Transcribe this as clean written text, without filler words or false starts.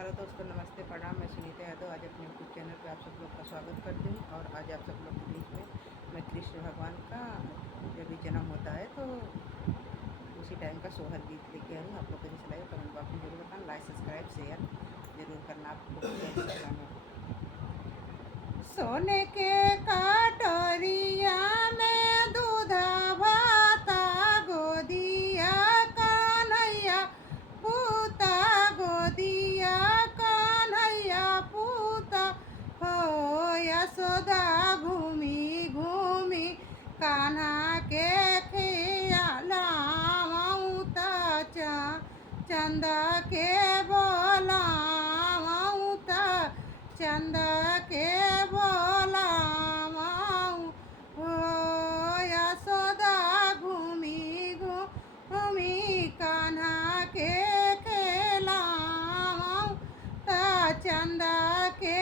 Hello दोस्तों, नमस्ते, प्रणाम। मैं सुनीता यादव आज अपने यूट्यूब चैनल पे आप सब लोग का स्वागत करती हूँ। और आज आप सब लोग के बीच में मैं कृष्ण भगवान का जब भी जन्म होता है तो उसी टाइम का सोहर गीत लेके आई हूँ। आप लोग को जैसे लगे कमेंट बॉक्स में जरूर बताना, लाइक सब्सक्राइब शेयर जरूर करना। आपको सोने के कटोरिया में दूध भाता गोदिया कन्हैया पूता गोदिया कन्हैया पूता हो यशोदा घूमी घूमी कान्हा के खियाला चंद के बोला चंद के बोला हो यशोदा घूमी घूमी कान्हा के खेला चंद के